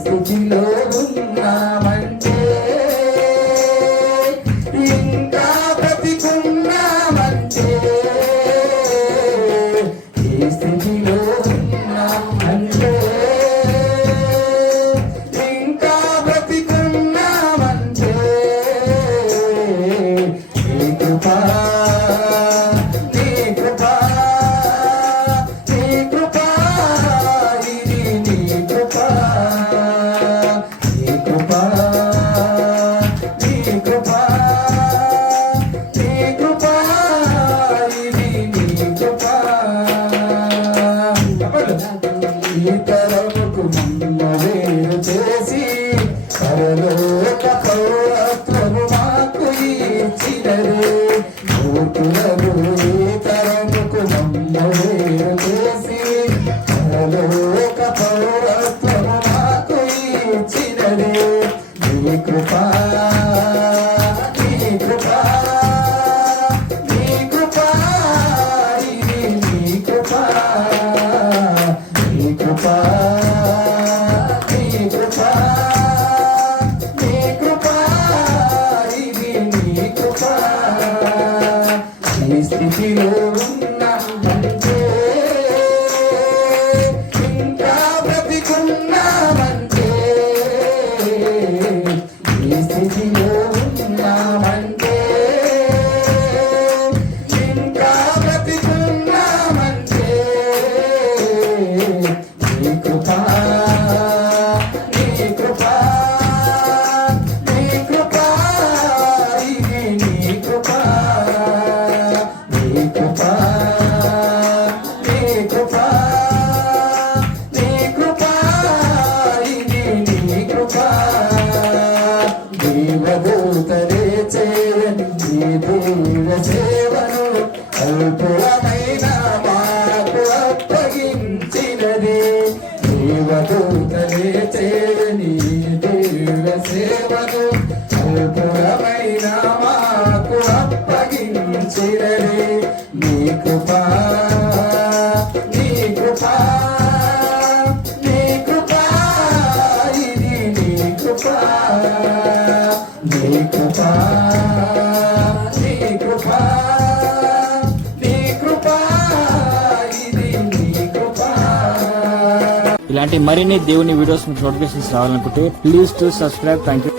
స్థితిలో ఉన్నామంటే, ఇంకా బ్రతికున్నామంటే, ఈ స్థితిలో ఉన్నామంటే, ఇంకా బ్రతికున్నామంటే, నీ కృపా తరముకు మమ్ము వేరు చేసి పరలోక పౌరత్వము మాకు ఇచ్చినదే. మూర్ఖులకు ఈ తరముకు మమ్ము వేరు చేసి పరలోక పౌరత్వము మాకు ఇచ్చినదే. నీ కృపా నీ కృపా నీ కృపా ఇది నీ కృపా నీ కృపా నీ కృపా నీ కృపా ఇది నీ కృపా. ఈ స్థితిలో ఉన్నామంటే, ఇంకా బ్రతికున్నామంటే, ఈ స్థితిలో ఉన్నామంటే, ఇంకా బ్రతికున్నామంటే, నీ కృపా నీ కృపా నీ కృపా ఇది నీ కృపా నీ కృపా నీ కృపా నీ కృపా ఇది నీ కృపా. దేవదూతలే చేయని ఈ దైవ సేవను అల్పులమైన మాకు అప్పగించినది. దేవదూతలే చేయని దైవ సేవను అల్పులమైన మాకు అప్పగించినది. నీ కృపా నీ కృపా నీ కృపా ఇది నీ కృపా నీ కృపా నీ కృపా నీ కృపా ఇది నీ కృపా. ఇలాంటి మరిన్ని దేవుని వీడియోస్ మీకు నోటిఫికేషన్స్ రావాలనుకుంటే please to subscribe. Thank you.